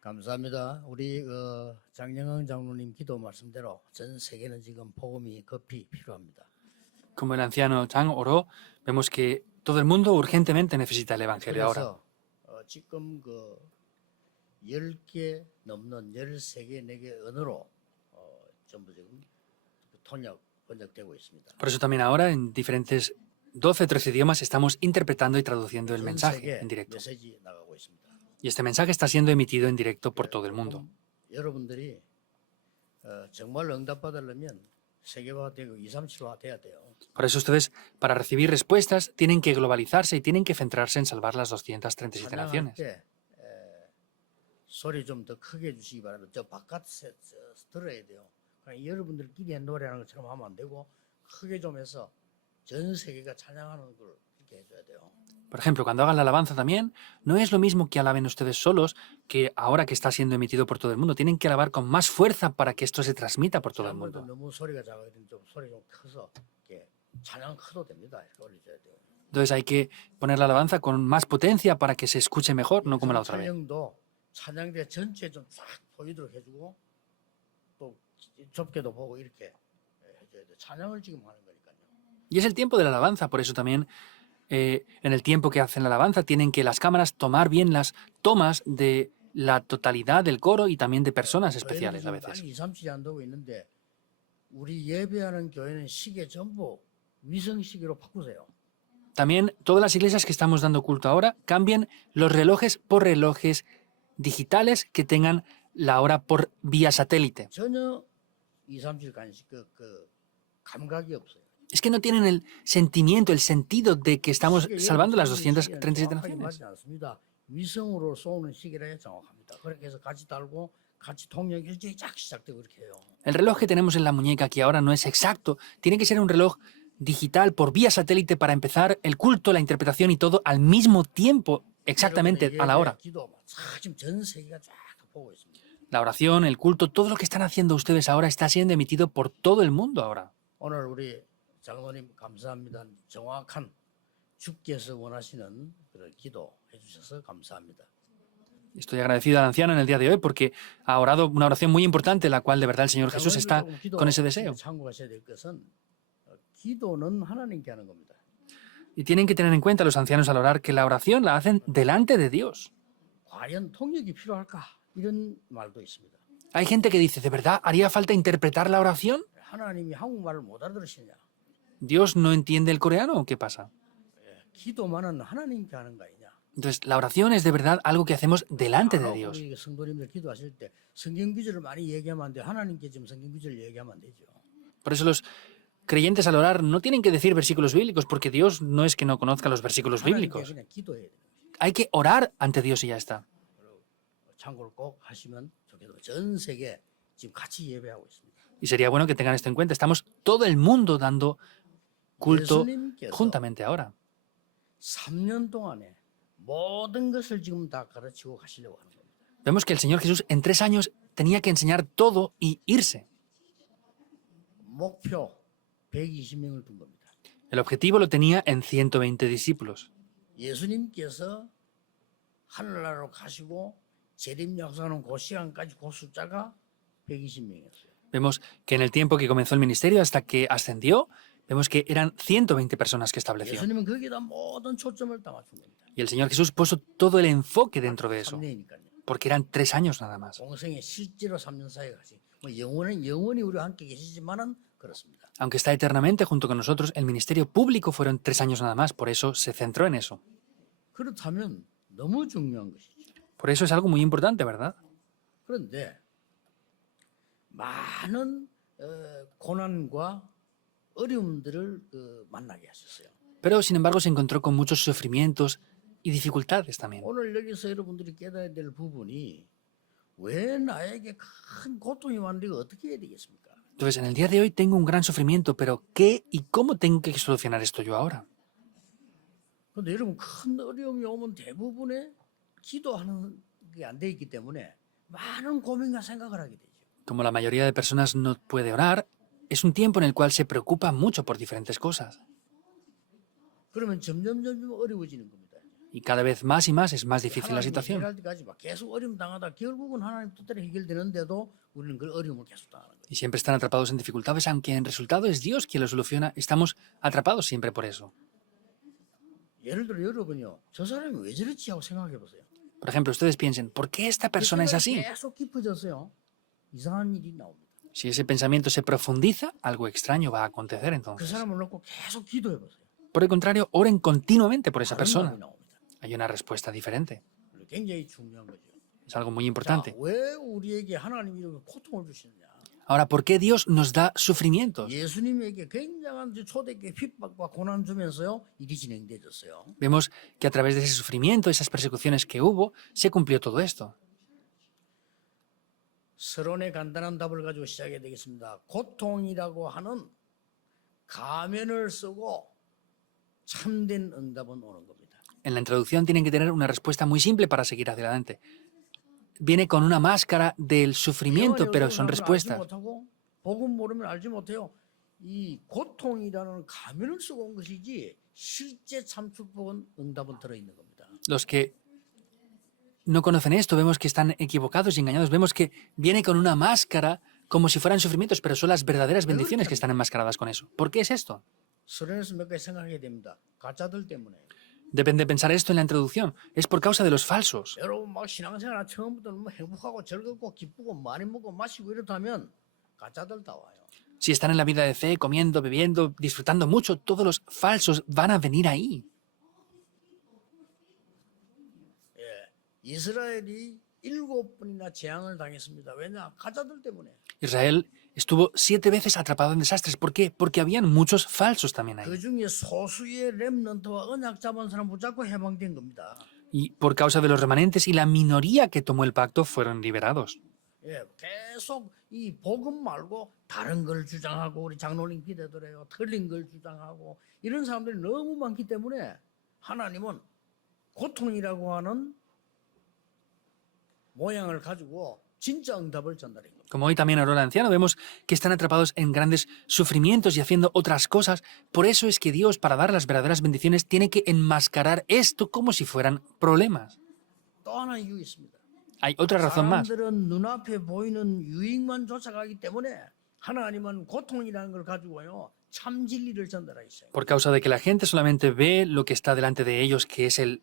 감사합니다. 우리 장영흥 장로님 기도 말씀대로 전 세계는 지금 복음이 급히 필요합니다. Como el anciano Chang oró, vemos que todo el mundo urgentemente necesita el Evangelio ahora. 그래서 지금 그 10개 넘는 13개, 4개 언어로 전부 지금 통역, 번역되고 있습니다. Por eso también ahora en diferentes 12 o 13 idiomas estamos interpretando y traduciendo el 전 mensaje 세계 en directo. 메시지 나가고 있습니다. Y este mensaje está siendo emitido en directo por todo el mundo. 여러분들이 정말 응답받으려면 세계화 되고 2, 3, 7화 돼야 돼요. Por eso ustedes, para recibir respuestas, tienen que globalizarse y tienen que centrarse en salvar las 237 찬양할 naciones. 때 소리 좀 더 크게 해주시기 바랍니다. 저 바깥에서 들어야 돼요. 그러니까 여러분들끼리 노래하는 것처럼 하면 안 되고 크게 좀 해서 전 세계가 찬양하는 걸 이렇게 해줘야 돼요. Por ejemplo, cuando hagan la alabanza también, no es lo mismo que alaben ustedes solos que ahora que está siendo emitido por todo el mundo. Tienen que alabar con más fuerza para que esto se transmita por todo el 아무래도 mundo. 너무 소리가 작거든 좀 소리 좀 커서 이렇게 찬양 커도 됩니다. 이렇게 올려줘야 돼요. Entonces hay que poner la alabanza con más potencia para que se escuche mejor, no como la otra vez. 찬양도 찬양대 전체 좀 쫙 보이도록 해주고 또 좁게도 보고 이렇게 해줘야 돼요. 찬양을 지금 하는 거니까요. Y es el tiempo de la alabanza, por eso también en el tiempo que hacen la alabanza tienen que las cámaras tomar bien las tomas de la totalidad del coro y también de personas especiales a veces. 2, 3, 7이 한다고 있는데 우리 예배하는 교회는 시계 전부 위성 시계로 바꾸세요. También todas las iglesias que estamos dando culto ahora cambien los relojes por relojes digitales que tengan la hora por vía satélite. 전혀 2, 3, 7 간식 그 감각이 없어요. Es que no tienen el sentimiento, el sentido de que estamos salvando las 237 정확하게 naciones. 맞지 않습니다. 위성으로 쏘는 시계라 정확합니다. 그렇게 해서 같이 달고 같이 통역 일정이 쫙 시작되고 그렇게 해요. El reloj que tenemos en la muñeca aquí ahora no es exacto. Tiene que ser un reloj digital por vía satélite para empezar el culto, la interpretación y todo al mismo tiempo, exactamente a la hora. 기도 지금 전 세계가 쫙 보고 있습니다. La oración, el culto, todo lo que están haciendo ustedes ahora está siendo emitido por todo el mundo ahora. 오늘 우리 장로님 감사합니다. 정확한 주께서 원하시는 그런 기도 해주셔서 감사합니다. Estoy agradecido al anciano en el día de hoy porque ha orado una oración muy importante, la cual de verdad el Señor Jesús está con ese deseo. 참고하셔야 될 것은 기도는 하나님께 하는 겁니다. Y tienen que tener en cuenta los ancianos al orar que la oración la hacen delante de Dios. 과연 통역이 필요할까? 이런 말도 있습니다. Hay gente que dice, ¿de verdad haría falta interpretar la oración? 하나님이 한국말을 못 알아들으시냐? ¿Dios no entiende el coreano o qué pasa? 기도만은 하나님께 하는 거 아니냐? Entonces, la oración es de verdad algo que hacemos delante de Dios. 우리 성도님들 기도하실 때 성경 구절을 많이 얘기하면 안 돼. 하나님께 지금 성경 구절 얘기하면 안 되죠. Por eso los creyentes al orar no tienen que decir versículos bíblicos porque Dios no es que no conozca los versículos 하나님께 bíblicos. 그냥 기도해야 돼요. Hay que orar ante Dios y ya está. 참고를 꼭 하시면 좋겠고 전 세계 지금 같이 예배하고 있습니다. Y sería bueno que tengan esto en cuenta. Estamos todo el mundo dando culto juntamente ahora. 3년 동안에 모든 것을 지금 다 가르치고 가시려고 하는 겁니다. Vemos que el Señor Jesús en 3 años tenía que enseñar todo y irse. 목표 120명을 둔 겁니다. El objetivo lo tenía en 120 discípulos. 예수님께서 하늘나라로 가시고 재림 약속하는 그 시간까지 그 숫자가 120명이었어요. Vemos que en el tiempo que comenzó el ministerio hasta que ascendió, vemos que eran 120 personas que estableció. 예수님은 거기다 모든 초점을 다 맞춘 겁니다. Y el Señor Jesús puso todo el enfoque dentro de eso, 3년이니까요. porque eran 3 años nada más. 공생에 실제로 3년 사이에 가시. 뭐 영원히 우리와 함께 계시지만은 그렇습니다. Aunque está eternamente junto con nosotros, el ministerio público fueron 3 años nada más, por eso se centró en eso. 그렇다면 너무 중요한 것이죠. Por eso es algo muy importante, ¿verdad? 그런데 많은 고난과 어려움들을 만나게 하셨어요. Pero sin embargo se encontró con muchos sufrimientos y dificultades también. 오늘 여기서 여러분들이 깨달아야 될 부분이 왜 나에게 큰 고통이 왔는데 어떻게 해야 되겠습니까? Entonces, en el día de hoy tengo un gran sufrimiento, pero ¿qué y cómo tengo que solucionar esto yo ahora? 그런데 여러분 큰 어려움이 오면 대부분의 기도하는 게 안 돼 있기 때문에 많은 고민과 생각을 하게 되죠. Como la mayoría de personas no puede orar, es un tiempo en el cual se preocupa mucho por diferentes cosas. 그러면 점점 어려워지는 겁니다. Y cada vez más y más es más difícil la 하나님이 situación. 해결할 때까지 막 계속 어려움 당하다 결국은 하나님 뜻대로 해결되는데도 우리는 그 어려움을 계속 당하는 거예요. Y siempre están atrapados en dificultades, aunque en resultado es Dios quien lo soluciona. Estamos atrapados siempre por eso. 예를 들어 여러분요, 저 사람이 왜 저렇지 하고 생각해 보세요. Por ejemplo, ustedes piensen, ¿por qué esta persona es así? 계속 깊어졌어요. 이상한 일이 나옵니다. Si ese pensamiento se profundiza, algo extraño va a acontecer 그 entonces. 사람을 놓고 계속 기도해 보세요. Por el contrario, oren continuamente por esa 다른 persona. 답이 나옵니다. Hay una respuesta diferente. 굉장히 중요한 거죠. Es algo muy 자, importante. 왜 우리에게 하나님이 이렇게 고통을 주시느냐? Ahora, ¿por qué Dios nos da sufrimientos? 예수님에게 굉장한 초대교회 핍박과 고난 주면서요 일이 진행되었어요. Vemos que a través de ese sufrimiento, esas persecuciones que hubo, se cumplió todo esto. 서론의 간단한 답을 가지고 시작해야 되겠습니다. 고통이라고 하는 가면을 쓰고 참된 응답은 오는 겁니다. En la introducción tienen que tener una respuesta muy simple para seguir hacia adelante. Viene con una máscara del sufrimiento, pero son respuestas. 못하고 복음 모르면 알지 못해요. 이 고통이라는 가면을 쓰고 온 것이지 실제 참 축복은 응답은 들어 있는 겁니다. Los que no conocen esto, vemos que están equivocados y engañados. Vemos que viene con una máscara como si fueran sufrimientos, pero son las verdaderas bendiciones que están enmascaradas con eso. ¿Por qué es esto? 서론에서 몇 가지 생각하게 됩니다. 가짜들 때문에. Deben de pensar esto en la introducción. Es por causa de los falsos. 여러분 막 신앙생활 처음부터 너무 행복하고 즐겁고 기쁘고 많이 먹고 마시고 이렇다면 가짜들 다 와요. Si están en la vida de fe, comiendo, bebiendo, disfrutando mucho, todos los falsos van a venir ahí. 이스라엘이 7번이나 재앙을 당했습니다. 왜냐? 가짜들 때문에. Israel estuvo 7 veces atrapado en desastres. ¿Por qué? Porque habían muchos falsos también ahí. 그 중에 소수의 렘넌트와 언약 잡은 사람 붙잡고 해방된 겁니다. Y por causa de los remanentes y la minoría que tomó el pacto fueron liberados. 예, 계속 이 복음 말고 다른 걸 주장하고 우리 장로님 기대더래요. 틀린 걸 주장하고 이런 사람들이 너무 많기 때문에 하나님은 고통이라고 하는 모양을 가지고 진짜 응답을 전달한 겁니다. Como hoy también oró el anciano, vemos que están atrapados en grandes sufrimientos y haciendo otras cosas. Por eso es que Dios, para dar las verdaderas bendiciones, tiene que enmascarar esto como si fueran problemas. 또 하나 이유 있습니다. Hay otra razón más. 사람들은 눈앞에 보이는 유익만 쫓아가기 때문에 하나님은 고통이라는 걸 가지고요 참 진리를 전달하셨어요. Por causa de que la gente solamente ve lo que está delante de ellos, que es el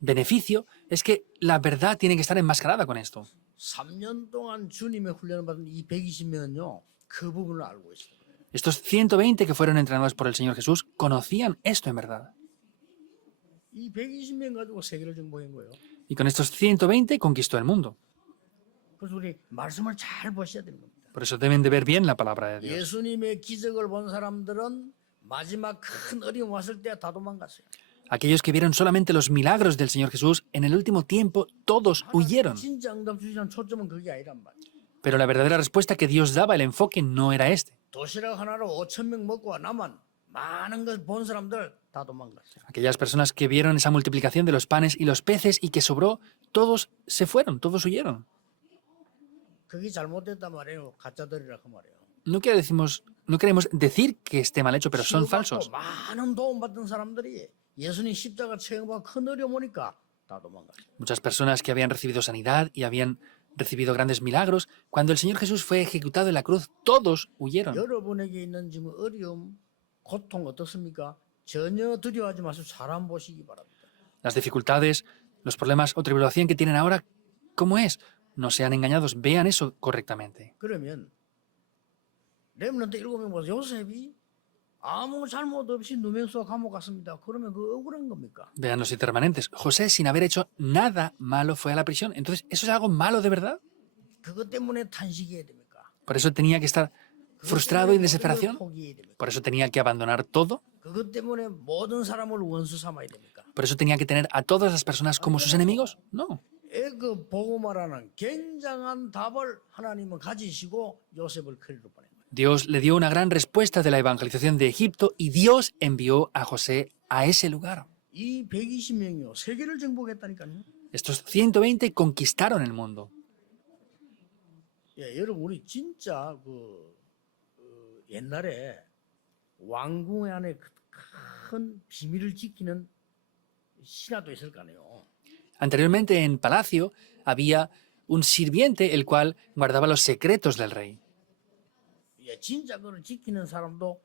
beneficio, es que la verdad tiene que estar enmascarada con esto. 3년 동안 주님의 훈련을 받은 이 120명은요 그 부분을 알고 있어요. Estos 120 que fueron entrenados por el Señor Jesús conocían esto en verdad. 이 120명 가지고 세계를 정복한 거예요. Y con estos 120 conquistó el mundo. 그래서 우리 말씀을 잘 보셔야 되는 겁니다. Por eso deben de ver bien la palabra de Dios. 예수님의 기적을 본 사람들은 마지막 큰 어려움 왔을 때 다 도망갔어요. Aquellos que vieron solamente los milagros del Señor Jesús, en el último tiempo todos huyeron. 진짜 응답 주시는 초점은 그게 아니란 말이에요. Pero la verdadera respuesta que Dios daba, el enfoque, no era este. 도시락 하나로 5,000명 먹고 남은 많은 걸 본 사람들 다 도망갔어요. Aquellas personas que vieron esa multiplicación de los panes y los peces y que sobró, todos se fueron, todos huyeron. 그게 잘못됐단 말이에요. 가짜들이라 그 말이에요. No queremos decir que esté mal hecho, pero son falsos. 많은 도움 받은 사람들이 예수님 십자가 체험과 큰 어려움 오니까 다 도망갔어요. Muchas personas que habían recibido sanidad y habían recibido grandes milagros, cuando el Señor Jesús fue ejecutado en la cruz, todos huyeron. 여러분에게 있는 지금 어려움, 고통 어떻습니까? 전혀 두려워하지 마시고 사람 보시기 바랍니다. Las dificultades, los problemas o tribulación que tienen ahora, ¿cómo es? No sean engañados, vean eso correctamente. 그러면 렘넌트 7명 보세요. 요셉이 아무 잘못 없이 누명소 감옥 갔습니다. 그러면 그 억울한 겁니까? Vean los 7 remanentes. José, sin haber hecho nada malo, fue a la prisión. Entonces, ¿eso es algo malo de verdad? 그것 때문에 탄식해야 됩니까? Por eso tenía que estar frustrado y en desesperación. 포기해야 됩니까? Por eso tenía que abandonar todo. 그것 때문에 모든 사람을 원수 삼아야 됩니까? Por eso tenía que tener a todas las personas como sus enemigos. No. 그 복음화라는 굉장한 답을 하나님은 가지시고 요셉을 그리로 보낸 거예요. Dios le dio una gran respuesta de la evangelización de Egipto y Dios envió a José a ese lugar. 이 120명이요 세계를 정복했다니까요. Estos 120 conquistaron el mundo. 예, 여러분 우리 진짜 옛날에 왕궁 안에 큰 비밀을 지키는 신하도 있을 거 아니에요. Anteriormente en palacio había un sirviente el cual guardaba los secretos del rey. 예, 진짜 그걸 지키는 사람도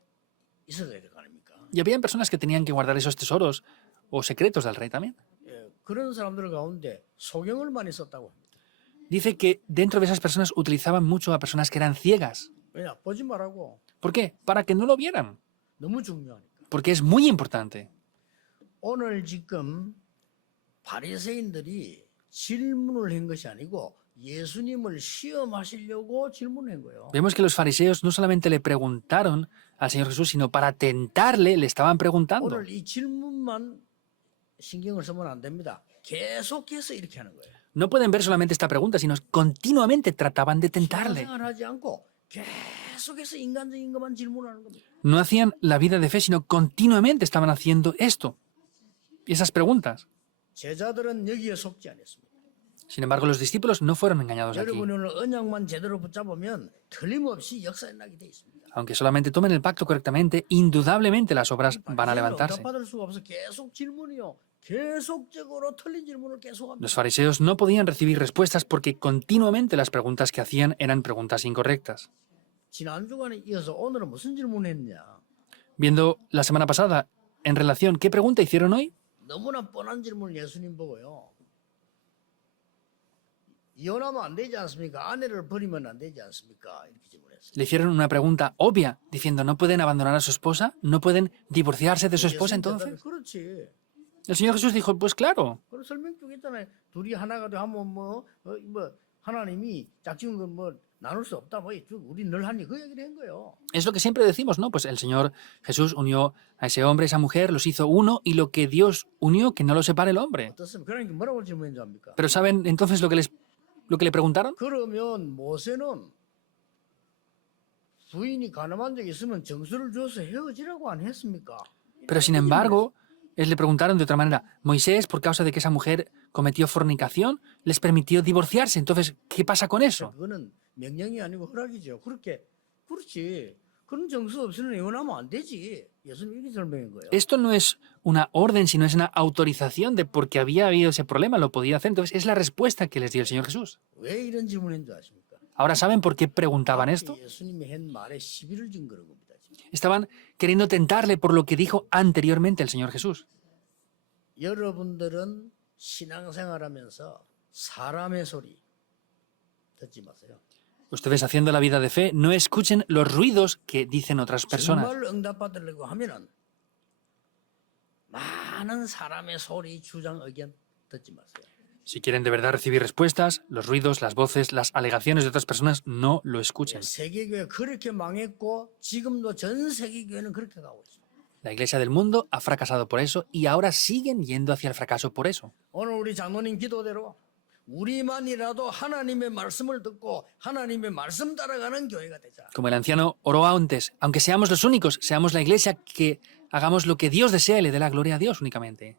있어야 될 거 아닙니까? Y habían personas que tenían que guardar esos tesoros o secretos del rey también. 예, 그런 사람들 가운데 소경을 많이 썼다고 합니다. Dice que dentro de esas personas utilizaban mucho a personas que eran ciegas. 왜냐? 보지 말라고. ¿Por qué? Para que no lo vieran. 너무 중요하니까. Porque es muy importante. 오늘 지금 바리새인들이 질문을 한 것이 아니고 예수님을 시험하시려고 질문한 거예요. Vemos que los fariseos no solamente le preguntaron al Señor Jesús, sino para tentarle le estaban preguntando. 오늘 이 질문만 신경을 쓰면 안 됩니다. 계속해서 이렇게 하는 거예요. No pueden ver solamente esta pregunta, sino continuamente trataban de tentarle. 생활하지 않고 계속해서 인간적인 것만 질문하는 겁니다. No hacían la vida de fe, sino continuamente estaban haciendo esto. Y esas preguntas. 제자들은 여기에 속지 않았습니다. Sin embargo, los discípulos no fueron engañados aquí. 여러분이 오늘 언약만 제대로 붙잡으면 틀림없이 역사에 나게 돼 있습니다. Aunque solamente tomen el pacto correctamente, indudablemente las obras van a levantarse. 응답받을 수가 없어. 계속 질문이요. 계속적으로 틀린 질문을 계속합니다. Los fariseos no podían recibir respuestas porque continuamente las preguntas que hacían eran preguntas incorrectas. 지난 주간에 이어서 오늘은 무슨 질문했냐? Viendo la semana pasada, en relación, ¿qué pregunta hicieron hoy? 너무나 뻔한 질문을 예수님 보고요. 이혼하면 안 되지 않습니까? 아내를 버리면 안 되지 않습니까? 이렇게 질문했어요. Le hicieron una pregunta obvia, diciendo, ¿no pueden abandonar a su esposa? ¿No pueden divorciarse de su esposa 예수님 entonces? 대답이 그렇지. El Señor Jesús dijo, pues claro. 그런 설명 쭉 있잖아요. 둘이 하나가 돼 하면 뭐 하나님이 짝지은 건 뭐 나눌 수 없다. 뭐 우리 늘 하니 그 얘기를 한 거예요. Es lo que siempre decimos, ¿no? Pues el Señor Jesús unió a ese hombre, esa mujer, los hizo uno, y lo que Dios unió, que no lo separe el hombre. 어떻습니까? 그러니까 뭐라고 질문했는지 압니까? Pero ¿saben entonces lo que le preguntaron? 그러면 모세는 부인이 가늠한 적이 있으면 정수를 줘서 헤어지라고 안 했습니까? Pero sin embargo, le preguntaron de otra manera, Moisés, por causa de que esa mujer cometió fornicación, les permitió divorciarse. Entonces, ¿qué pasa con eso? 그거는 명령이 아니고 허락이죠. 그렇지. 그런 정수 없이는 이혼하면 안 되지. 예수님 이렇게 설명한 거예요. Esto no es una orden, sino es una autorización de porque había habido ese problema, lo podía hacer. Entonces, es la respuesta que les dio el Señor Jesús. 왜 이런 질문인 줄 아십니까? Ahora, ¿saben por qué preguntaban esto? 예수님이 한 말에 시비를 진 그런 겁니다. 지금. Estaban queriendo tentarle por lo que dijo anteriormente el Señor Jesús. 여러분들은 신앙생활하면서 사람의 소리 듣지 마세요. Ustedes haciendo la vida de fe, no escuchen los ruidos que dicen otras personas. 정말 응답받으려고 하면은 많은 사람의 소리, 주장, 의견 듣지 마세요. Si quieren de verdad recibir respuestas, los ruidos, las voces, las alegaciones de otras personas, no lo escuchen. 세계교회 그렇게 망했고 지금도 전 세계교회는 그렇게 가고 있습니다. La iglesia del mundo ha fracasado por eso y ahora siguen yendo hacia el fracaso por eso. 오늘 우리 장로님 기도대로 우리만이라도 하나님의 말씀을 듣고 하나님의 말씀 따라가는 교회가 되자. Como el anciano oró antes, aunque seamos los únicos, seamos la iglesia que hagamos lo que Dios desea y le dé la gloria a Dios únicamente.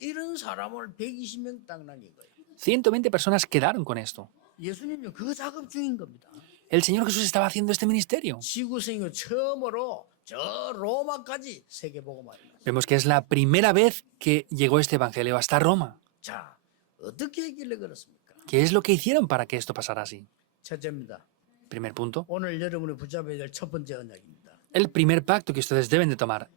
이런 사람을 120명 딱 남긴 거예요. 120 personas quedaron con esto. 예수님이 그 작업 중인 겁니다. El Señor Jesús estaba haciendo este ministerio. 지구생이 처음으로 저 로마까지 세계복음화입니다. Vemos que es la primera vez que llegó este evangelio hasta Roma. 자, 어떻게 했길래 그렇습니까? ¿Qué es lo que hicieron para que esto pasara así? 첫째입니다. Primer punto. 오늘 여러분이 붙잡아야 될 첫 번째 언약입니다. El primer pacto que ustedes deben de tomar.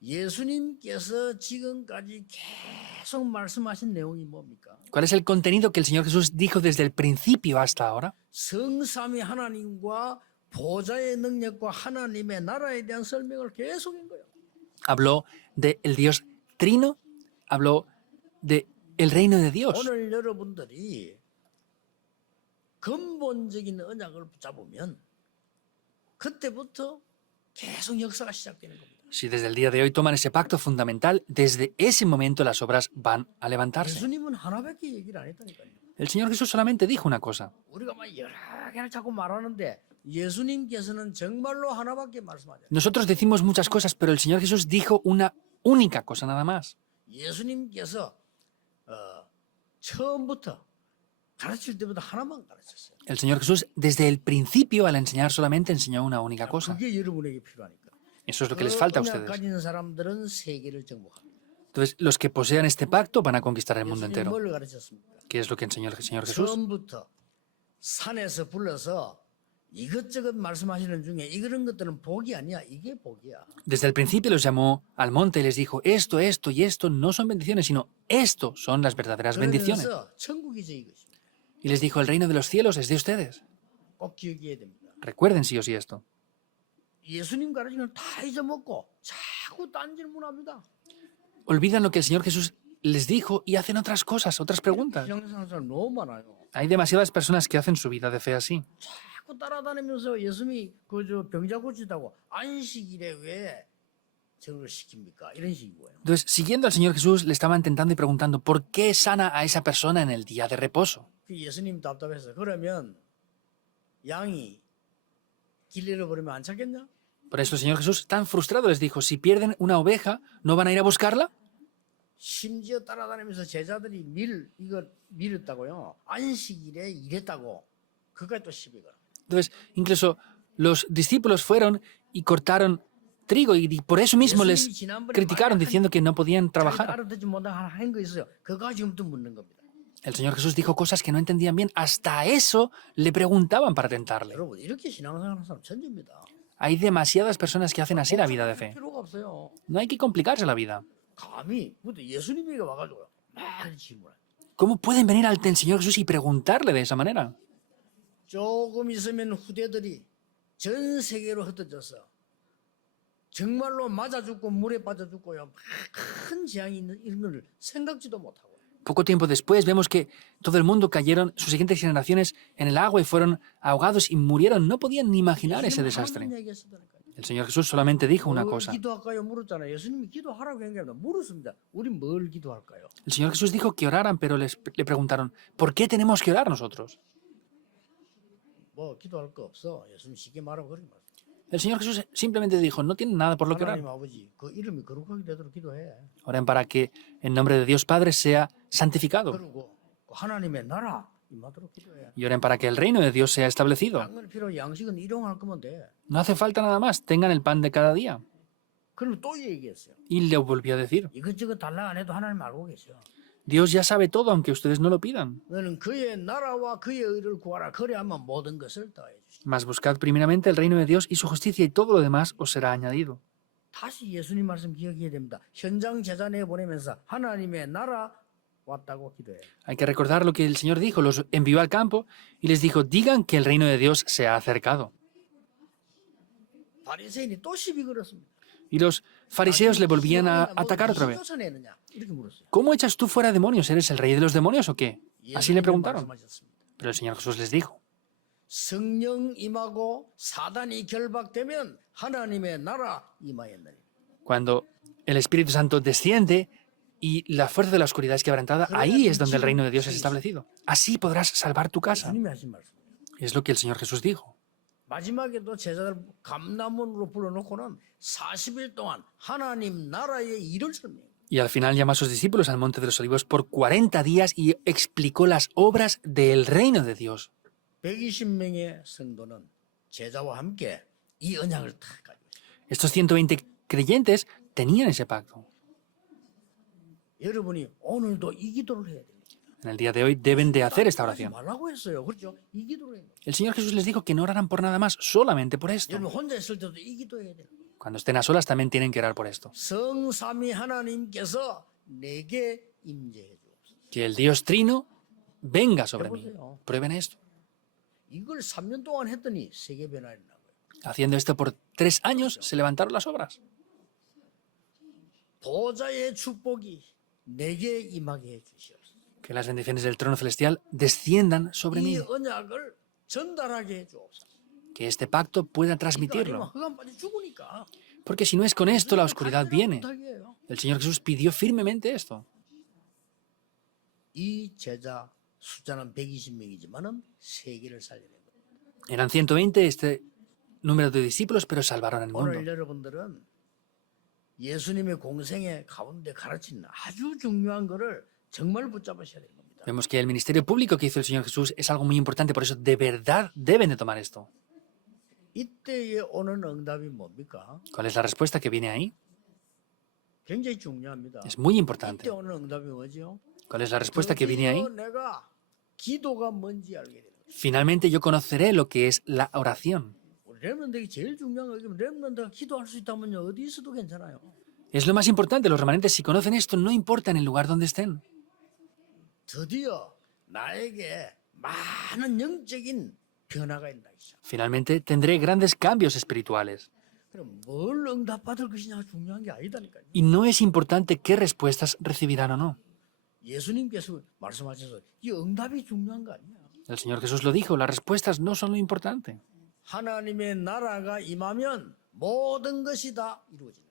예수님께서 지금까지 계속 말씀하신 내용이 뭡니까? ¿Cuál es el contenido que el Señor Jesús dijo desde el principio hasta ahora? 성삼위 하나님과 보좌의 능력과 하나님의 나라에 대한 설명을 계속한 거예요. Habló del Dios Trino, habló del reino de Dios. 오늘 여러분들이 근본적인 언약을 붙잡으면 그때부터 계속 역사가 시작되는 겁니다. Si desde el día de hoy toman ese pacto fundamental, desde ese momento las obras van a levantarse. 예수님은 하나밖에 얘기를 안 했다니까요. El Señor Jesús solamente dijo una cosa. 우리가 막 여러 개를 자꾸 말하는데 예수님께서는 정말로 하나밖에 말씀하지 않아요. Nosotros decimos muchas cosas, pero el Señor Jesús dijo una única cosa nada más. 예수님께서 처음부터 가르칠 때부터 하나만 가르쳤어요. El Señor Jesús, desde el principio, al enseñar, solamente enseñó una única cosa. 그게 여러분에게 필요하니까. Eso es lo que les falta a 언약 ustedes. 가진 사람들은 세계를 정복합니다. Entonces, los que posean este pacto van a conquistar el mundo 예수님 entero. 뭘 가르쳤습니까? ¿Qué es lo que enseñó el Señor Jesús? 처음부터 산에서 불러서 이것저것 말씀하시는 중에 이런 것들은 복이 아니야. 이게 복이야. Desde el principio los llamó al monte y les dijo, esto y esto no son bendiciones, sino esto son las verdaderas bendiciones. 그러면서 천국이죠 이것이. Y les dijo, el reino de los cielos es de ustedes. 꼭 기억해야 됩니다. Recuerden sí o sí esto. 예수님 가르치는 걸 다 잊어먹고 자꾸 딴 질문합니다. Olvidan lo que el Señor Jesús les dijo y hacen otras cosas, otras preguntas. 신앙생활 사람 너무 많아요. Hay demasiadas personas que hacen su vida de fe así. 자꾸 따라다니면서 예수님이 그저 병자 고치다고 안식일에 왜 저걸 시킵니까? 이런 식이고요. Entonces, siguiendo al Señor Jesús, le estaban tentando y preguntando, ¿por qué sana a esa persona en el día de reposo? 그 예수님 답답해서 그러면 양이 길 잃어버리면 안 찾겠냐? Por eso el Señor Jesús, tan frustrado, les dijo, si pierden una oveja, ¿no van a ir a buscarla? 심지어 따라다니면서 제자들이 이거 밀었다고요. 안식일에 일했다고. 그까지 또 시비 걸어. Entonces, incluso los discípulos fueron y cortaron trigo y por eso mismo les 예수님이 지난번에 criticaron diciendo que no podían 자기도 trabajar. 알아듣지 못한 한거 있어요. 그거 지금 또 묻는 겁니다. El Señor Jesús dijo cosas que no entendían bien. Hasta eso le preguntaban para tentarle. 여러분 이렇게 신앙생활하는 사람 천재입니다. Hay demasiadas personas que hacen así la vida de fe. 필요가 없어요. No hay que complicarse la vida. 감히 그것도 예수님이 와가지고 막 질문해. ¿Cómo pueden venir al Señor Jesús y preguntarle de esa manera? 조금 있으면 후대들이 전 세계로 흩어져서 정말로 맞아 죽고 물에 빠져 죽고요. 막 큰 재앙이 있는 이런 걸 생각지도 못하고. Poco tiempo después vemos que todo el mundo cayeron, sus siguientes generaciones, en el agua y fueron ahogados y murieron. No podían ni imaginar ese desastre. El Señor Jesús solamente dijo una cosa. 기도할까요? 물었잖아요. 예수님이 기도하라고 한 게 아니라 물었습니다. 우린 뭘 기도할까요? El Señor Jesús dijo que oraran, pero le preguntaron, ¿por qué tenemos que orar nosotros? 뭐 기도할 거 없어. 예수님 쉽게 말하고 그렇게 말했어요. El Señor Jesús simplemente dijo, no tienen nada por lo que orar. 하나님 아버지 그 이름이 거룩하게 되도록 기도해. Oren para que el nombre de Dios Padre sea santificado. 그리고 하나님의 나라 임하도록 기도해. Y oren para que el reino de Dios sea establecido. 당근 필요 양식은 일용할 거면 돼. No hace falta nada más, tengan el pan de cada día. 그럼 또 얘기했어요. Y le volvió a decir, 이것저것 달라 안 해도 하나님 알고 계셔. Dios ya sabe todo aunque ustedes no lo pidan. 너는 그의 나라와 그의 의를 구하라. 그래야만 모든 것을 더해 주시오. Mas buscad primeramente el reino de Dios y su justicia y todo lo demás os será añadido. 다시 예수님 말씀 기억해야 됩니다. 현장 제자 내 보내면서 하나님의 나라 왔다고 기도해. Hay que recordar lo que el Señor dijo, los envió al campo y les dijo, digan que el reino de Dios se ha acercado. 바리새인이 또 시비 걸었습니다. Y los fariseos le volvían a atacar otra vez. 쫓아내느냐? 이렇게 물었어요. ¿Cómo echas tú fuera demonios? ¿Eres el rey de los demonios o qué? Así le 예수님이 preguntaron. 말씀하셨습니다. Pero el Señor Jesús les dijo, 성령 임하고 사단이 결박되면 하나님의 나라 임하였느니. cuando el Espíritu Santo desciende y la fuerza de la oscuridad es quebrantada, ahí es donde el reino de Dios es establecido. Así podrás salvar tu casa. 예수님이 하신 말씀. Es lo que el Señor Jesús dijo. 마지막에도 제자들 감람원으로 불러놓고는 40일 동안 하나님 나라의 일을 설명해요. Y al final llamó a sus discípulos al Monte de los Olivos por 40 días y explicó las obras del reino de Dios. 120명의 성도는 제자와 함께 이 언약을 다 가지고 있어요. Estos 120 creyentes tenían ese pacto. 여러분이 오늘도 이 기도를 해야 됩니다. En el día de hoy deben de hacer esta 하지 oración. 말라고 했어요. 그렇죠? 이 기도를 해야 돼요. El Señor Jesús les dijo que no oraran por nada más, solamente por esto. 여러분 혼자 있을 때도 이 기도해야 돼요. Cuando estén a solas también tienen que orar por esto. 성삼위 하나님께서 내게 임재해 주옵소서. Que el Dios Trino venga sobre mí. Prueben esto. 이걸 3년 동안 했더니 세계 변화가 일어난 거예요. Haciendo esto por 3 años se levantaron las obras. 보좌의 축복이 내게 임하게 해 주시옵소서. Que las bendiciones del trono celestial desciendan sobre 이 mí. 언약을 전달하게 해 주옵소서. Que este pacto pueda 이거 아니면 transmitirlo. 흑암 빠져 죽으니까. Porque si no es con esto, la oscuridad viene. 못하게 해요. El Señor Jesús pidió firmemente esto. 이 제자 숫자는 120명이지만은 세계를 살려낸 거예요. Eran 120 este número de discípulos, pero salvaron el 오늘 mundo. 여러분들은 예수님의 공생의 가운데 가르치는 아주 중요한 거를 정말 붙잡으셔야 되는 겁니다. Vemos que el ministerio público que hizo el Señor Jesús es algo muy importante, por eso de verdad deben de tomar esto. 이때에 오는 응답이 뭡니까? ¿Cuál es la respuesta que viene ahí? 굉장히 중요합니다. Es muy 이때 importante. 오는 응답이 뭐죠? ¿Cuál es la respuesta que viene ahí? 드디어 내가 기도가 뭔지 알게 되는 거예요. Finalmente yo conoceré lo que es la oración. 우리 렘넌트에게 제일 중요한 거 렘넌트가 기도할 수 있다면요 어디 있어도 괜찮아요. Es lo más importante. Los remanentes, si conocen esto, no importa en el lugar donde estén. 드디어 나에게 많은 영적인 변화가 있다. Finalmente tendré grandes cambios espirituales. 그럼 뭘 응답받을 것이냐가 중요한 게 아니다니까요. Y no es importante qué respuestas recibirán o no. 예수님께서 말씀하셔서 이 응답이 중요한 거 아니야. El Señor Jesús lo dijo, las respuestas no son lo importante. 하나님의 나라가 임하면 모든 것이 다 이루어집니다.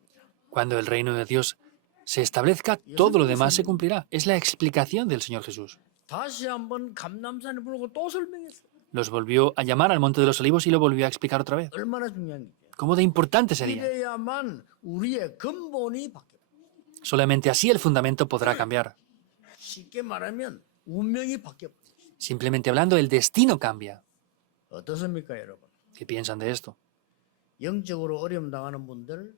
Cuando el reino de Dios se establezca, todo lo demás se cumplirá. Es la explicación del Señor Jesús. 다시 한번 감람산에 부르고 또 설명했어요. Los volvió a llamar al Monte de los Olivos y lo volvió a explicar otra vez. 얼마나 중요한 게. ¿Cómo de importante sería? 이래야만 우리의 근본이 바뀌어요. Solamente así el fundamento podrá cambiar. 쉽게 말하면 운명이 바뀌어. Simplemente hablando, el destino cambia. 어떻습니까, 여러분? ¿Qué piensan de esto? 영적으로 어려움 당하는 분들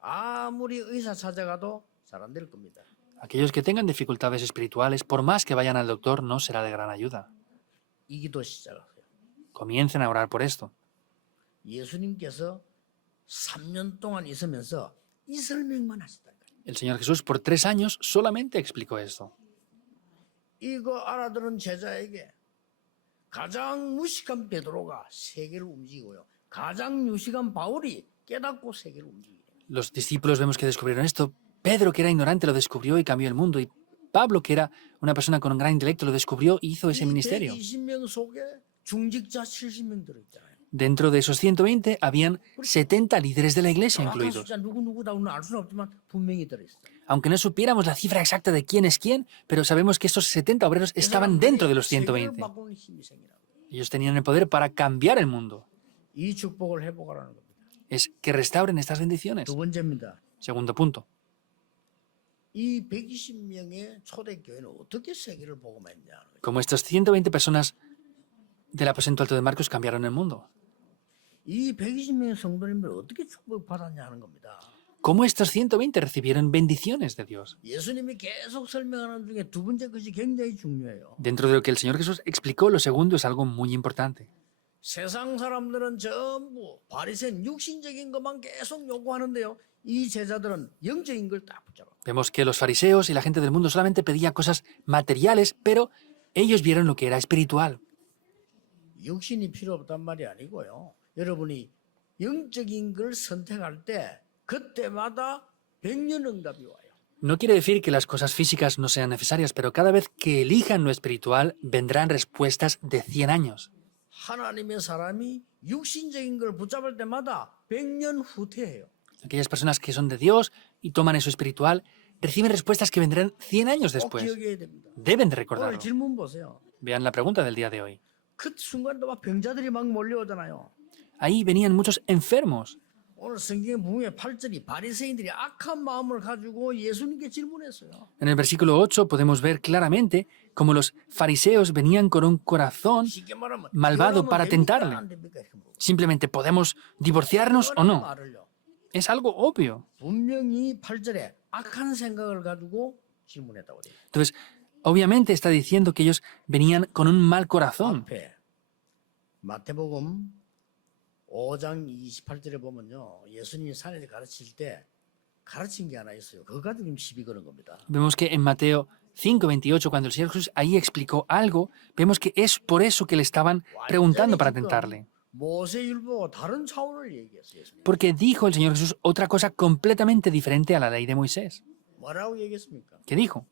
아무리 의사 찾아가도 잘 안 될 겁니다. Aquellos que tengan dificultades espirituales, por más que vayan al doctor, no será de gran ayuda. 이 기도 시작하세요. Comiencen a orar por esto. 예수님께서 3년 동안 있으면서 이 설명만 하시다니까요. El Señor Jesús por 3 años solamente explicó esto. 이거 알아들은 제자에게 가장 무식한 베드로가 세계를 움직이고요. 가장 유식한 바울이 깨닫고 세계를 움직이래요. Los discípulos vemos que descubrieron esto. Pedro, que era ignorante, lo descubrió y cambió el mundo. Y Pablo, que era una persona con un gran intelecto, lo descubrió y hizo ese ministerio. 120명 속에 중직자 70명 들어있잖아요. Dentro de esos 120 habían 70 líderes de la iglesia 정확한 incluidos. 숫자 누구누구다고는 알 수는 없지만 분명히 들어있어요. Aunque no supiéramos la cifra exacta de quién es quién, pero sabemos que estos 70 obreros estaban dentro de los 120. 바꾸는 힘이 생기라고. Ellos tenían el poder para cambiar el mundo. 이 축복을 회복하라는 겁니다. Es que restauren estas bendiciones. 두 번째입니다. Segundo punto. 이 120명의 초대교회는 어떻게 세계를 복음했냐. Como estas 120 personas del aposento alto de Marcos cambiaron el mundo. 이 120명의 성도님들 어떻게 축복받았냐 하는 겁니다. ¿Cómo estos 120 recibieron bendiciones de Dios? 예수님이 계속 설명하는 중에 두 번째 것이 굉장히 중요해요. Dentro de lo que el Señor Jesús explicó, lo segundo es algo muy importante. 세상 사람들은 전부 바리새인 육신적인 것만 계속 요구하는데요. 이 제자들은 영적인 걸 딱 붙잡아. Vemos que los fariseos y la gente del mundo solamente pedía cosas materiales, pero ellos vieron lo que era espiritual. 육신이 필요 없단 말이 아니고요. 여러분이 영적인 걸 선택할 때 그때마다 100년 응답이 와요. No quiere decir que las cosas físicas no sean necesarias, pero cada vez que elijan lo espiritual, vendrán respuestas de 100 años. 하나님의 사람이 육신적인 걸 붙잡을 때마다 100년 후퇴해요. Aquellas personas que son de Dios y toman eso espiritual, reciben respuestas que vendrán 100 años 꼭 después. 기억해야 됩니다. Deben de 오늘 recordarlo. 질문 보세요. Vean la pregunta del día de hoy. 그 순간도 막 병자들이 막 몰려오잖아요. Ahí venían muchos enfermos. 오늘 성경의 부흥의 8절이 바리새인들이 악한 마음을 가지고 예수님께 질문했어요. En el versículo 8 podemos ver claramente cómo los fariseos venían con un corazón 쉽게 말하면 malvado para 결혼하면 됩니까? tentarle. 안 됩니까? 이렇게 물어보고. Simplemente, ¿podemos divorciarnos o no? 말을요. Es algo obvio. 분명히 8절에 악한 생각을 가지고 질문했다고 돼요. Entonces, obviamente está diciendo que ellos venían con un mal corazón. 앞에 마태복음 5장 28절에 보면요. 예수님이 산에서 가르칠 때 가르친 게 하나 있어요. 그거 가지고 지금 시비 거는 겁니다. Vemos que en Mateo 5:28, cuando el Señor Jesús ahí explicó algo, vemos que es por eso que le estaban preguntando para tentarle. 모세율법과 다른 차원을 얘기했어요. 예수님. Porque dijo el Señor Jesús otra cosa completamente diferente a la ley de Moisés. 뭐라고 얘기했습니까? ¿Qué dijo?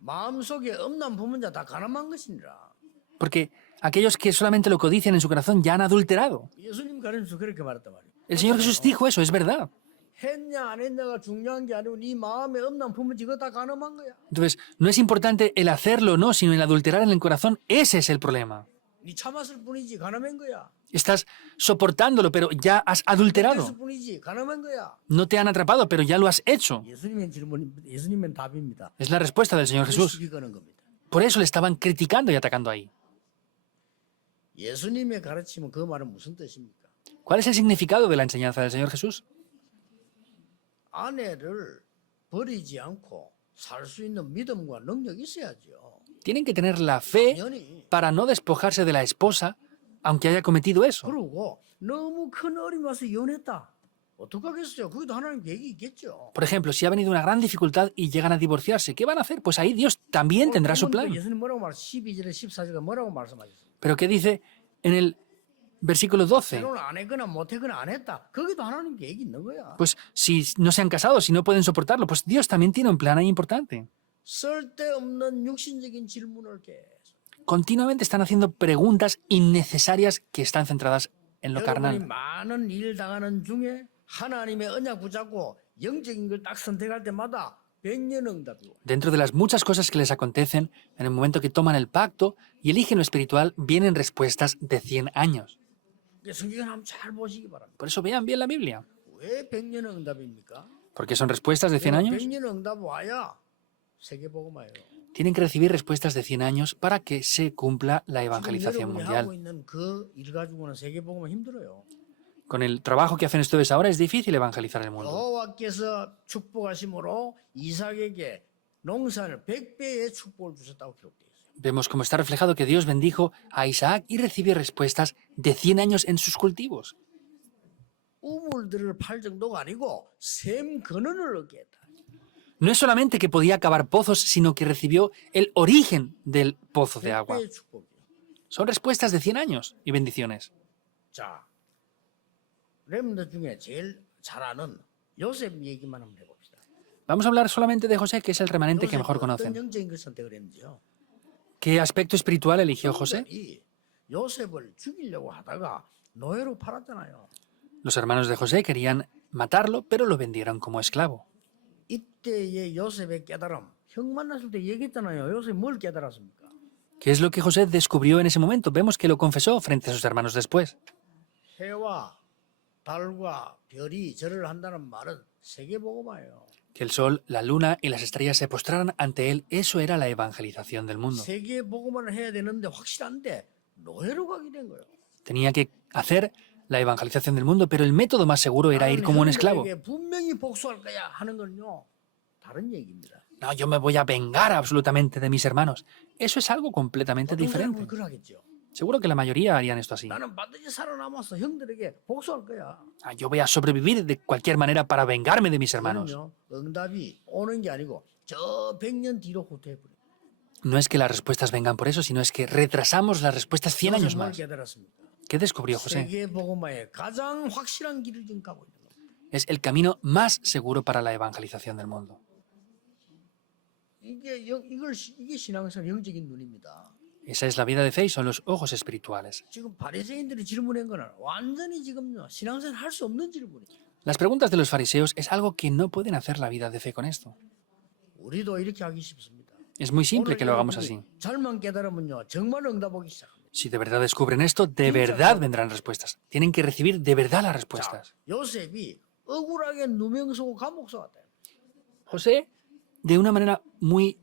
마음속에 엄난 부문 자 다 가늠한 것이니라. Porque aquellos que solamente lo codician en su corazón ya han adulterado. 예수님 가르쳐서 그렇게 말했단 말이에요. El Señor Jesús dijo eso, es verdad. 했냐 안 했냐가 중요한 게 아니고 네 마음에 엄난 부문 이거 다 가늠한 거야. Entonces, no es importante el hacerlo o no, sino el adulterar en el corazón. Ese es el problema. 네 참았을 뿐이지 가늠한 거야. Estás soportándolo, pero ya has adulterado. 했을 뿐이지 가늠한 거야. No te han atrapado, pero ya lo has hecho. 예수님의 질문, 예수님의 답입니다. Es la respuesta del Señor Jesús. 시비 거는 겁니다. Por eso le estaban criticando y atacando ahí. 예수님의 가르침은 그 말은 무슨 뜻입니까? ¿Cuál es el significado de la enseñanza del Señor Jesús? 아내를 버리지 않고 살 수 있는 믿음과 능력이 있어야죠. Tienen que tener la fe 당연히. para no despojarse de la esposa, aunque haya cometido eso. 그러고 너무 큰 어려움이 와서 이혼했다. 어떡하겠어요? 거기도 하나님 계획이 있겠죠. Por ejemplo, si ha venido una gran dificultad y llegan a divorciarse, ¿qué van a hacer? Pues ahí Dios también tendrá su plan. 예수님 뭐라고 12절에 14절에 뭐라고 말씀하셨어요? Pero ¿qué dice en el versículo 12? 결혼 안 했거나 못 했거나 안 했다. 거기도 하나님 계획이 있는 거야. Pues si no se han casado, si no pueden soportarlo, pues Dios también tiene un plan ahí importante. 쓸데없는 육신적인 질문을 계속. Continuamente están haciendo preguntas innecesarias que están centradas en lo 여러분이 carnal. 많은 일 당하는 중에 하나님의 언약 붙잡고 영적인 걸 딱 선택할 때마다 100년 응답이 와요. Dentro de las muchas cosas que les acontecen, en el momento que toman el pacto y eligen lo espiritual, vienen respuestas de 100 años. 성경을 한번 잘 보시기 바랍니다. Por eso vean bien la Biblia. 왜 100년 응답입니까? Porque son respuestas de 100 años. 100년 응답 와야 세계복음화예요. Tienen que recibir respuestas de 100 años para que se cumpla la 지금 evangelización 여러분이 mundial. 하고 있는 그 일 가지고는 세계복음화 힘들어요. Con el trabajo que hacen ustedes ahora es difícil evangelizar el mundo. 여호와께서 축복하심으로 이삭에게 농산을 100배의 축복을 주셨다고 기록되어 있어요. Vemos cómo está reflejado que Dios bendijo a Isaac y recibió respuestas de 100 años en sus cultivos. 우물들을 팔 정도가 아니고 샘 근원을 얻게 했다. No es solamente que podía cavar pozos, sino que recibió el origen del pozo de agua. 100배의 축복이에요. Son respuestas de 100 años y bendiciones. 자, 렘너 중에 제일 잘 아는 요셉 얘기만 한번 해봅시다. Vamos a hablar solamente de José, que es el remanente que 요셉이 mejor 어떤 conocen. 영적인 걸 선택을 했는지요. ¿Qué aspecto espiritual eligió José? 형들이 요셉을 죽이려고 하다가 노예로 팔았잖아요. Los hermanos de José querían matarlo, pero lo vendieron como esclavo. 이때의 요셉의 깨달음, 형 만났을 때 얘기했잖아요. 요셉 뭘 깨달았습니까? ¿Qué es lo que José descubrió en ese momento? Vemos que lo confesó frente a sus hermanos después. 해와 달과 별이 절을 한다는 말은 세계복음화예요. Que el sol, la luna y las estrellas se postraran ante él, eso era la evangelización del mundo. 세계복음화를 해야 되는데 확실한데 노예로 가게 된 거예요. Tenía que hacer la evangelización del mundo, pero el método más seguro era ir como un esclavo. 형들에게 분명히 복수할 거야 하는 건요. 다른 얘기입니다. No, yo me voy a vengar absolutamente de mis hermanos. Eso es algo completamente 보통 diferente. 사람은 그러겠죠. Seguro que la mayoría harían esto así. 나는 반드시 살아남아서 형들에게 복수할 거야. Ah, yo voy a sobrevivir de cualquier manera para vengarme de mis hermanos. 그럼요. 응답이 오는 게 아니고 저 100년 뒤로 후퇴해버려. No es que las respuestas vengan por eso, sino es que retrasamos las respuestas 100 años 뭘 más. 깨달았습니까? ¿Qué descubrió José? 세계복음화의 가장 확실한 길을 지금 가고 있는 거예요. Es el camino más seguro para la evangelización del mundo. 이게 신앙생활 영적인 눈입니다. Esa es la vida de fe y son los ojos espirituales. 지금 바리새인들이 질문한 거는 완전히 지금요 신앙생활 할 수 없는 질문이에요. Las preguntas de los fariseos es algo que no pueden hacer la vida de fe con esto. 우리도 이렇게 하기 쉽습니다. Es muy simple 오늘 que lo hagamos 여러분이 así. 잘만 깨달으면요 정말 응답 오기 시작합니다. Si de verdad descubren esto, de verdad vendrán respuestas. Tienen que recibir de verdad las 자, respuestas. 요셉이 억울하게 누명 쓰고 감옥 쏘았다. José, de una manera muy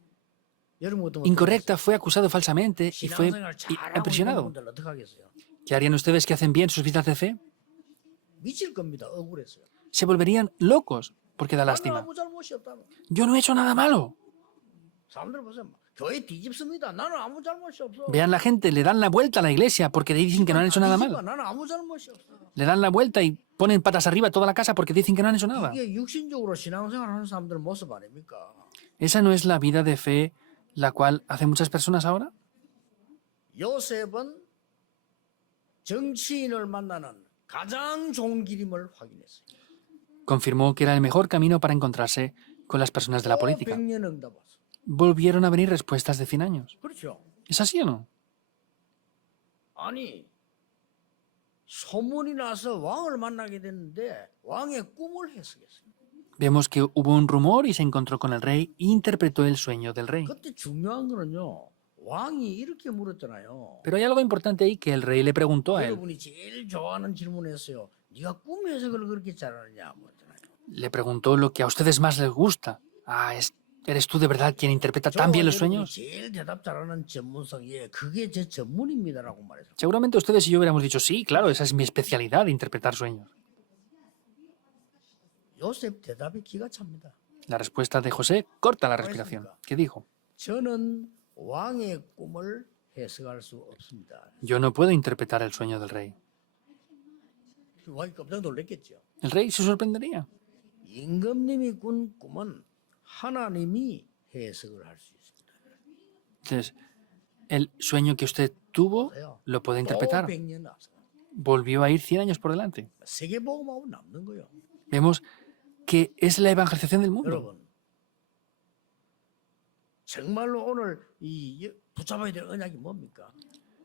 여러분 어떤 incorrecta, fue acusado falsamente y fue 신앙생활 잘하고 있는 aprisionado. 분들 어떻게 하겠어요? ¿Qué harían ustedes que hacen bien sus vidas de fe? 미칠 겁니다. 억울했어요. Se volverían locos porque da 나는 lástima. 아무 잘못이 없다고. Yo no he hecho nada malo. 사람들 보세요. 교회 뒤집습니다. 나는 아무 잘못이 없어. Vean la gente, le dan la vuelta a la iglesia porque dicen que no han hecho nada 뒤집어. mal. 나는 아무 잘못이 없어. Le dan la vuelta y ponen patas arriba a toda la casa porque dicen que no han hecho nada. 이게 육신적으로 신앙생활 하는 사람들 모습 아닙니까? ¿Esa no es la vida de fe la cual hacen muchas personas ahora? 요셉은 정치인을 만나는 가장 좋은 길임을 확인했어요. Confirmó que era el mejor camino para encontrarse con las personas de la 또 política. 100년 응답 왔어. Volvieron a venir respuestas de 100 años. 그렇죠. ¿Es así o no? 아니 소문이 나서 왕을 만나게 됐는데 왕의 꿈을 해석했어요. Vemos que hubo un rumor y se encontró con el rey e interpretó el sueño del rey. 그때 중요한 거는요. 왕이 이렇게 물었잖아요. Pero hay algo importante ahí que el rey le preguntó a él. 여러분이 제일 좋아하는 질문했어요. 네가 꿈 해석을 그렇게 잘하느냐 물었잖아요. Le preguntó lo que a ustedes más les gusta. ¿Eres tú de verdad quien interpreta tan bien los 여러분이 sueños? 제일 대답 잘하는 전문성, 예, 그게 제 전문입니다라고 말했어요. Seguramente ustedes y yo hubiéramos dicho, sí, claro, esa es mi especialidad, interpretar sueños. 요셉 대답이 기가 찹니다. La respuesta de José corta la respiración. ¿Qué dijo? 저는 왕의 꿈을 해석할 수 없습니다. Yo no puedo interpretar el sueño del rey. 왕이 깜짝 놀랐겠죠. El rey se sorprendería. 임금님이 꾼 꿈은 하나님이 해석을 할 수 있습니다. Entonces, el sueño que usted tuvo lo puede 또 interpretar. 100년 앞서 Volvió a ir 100 años por delante. 세계복음하고 남는 거예요. Vemos que es la evangelización del mundo. 여러분, 정말로 오늘 이 붙잡아야 될 언약이 뭡니까?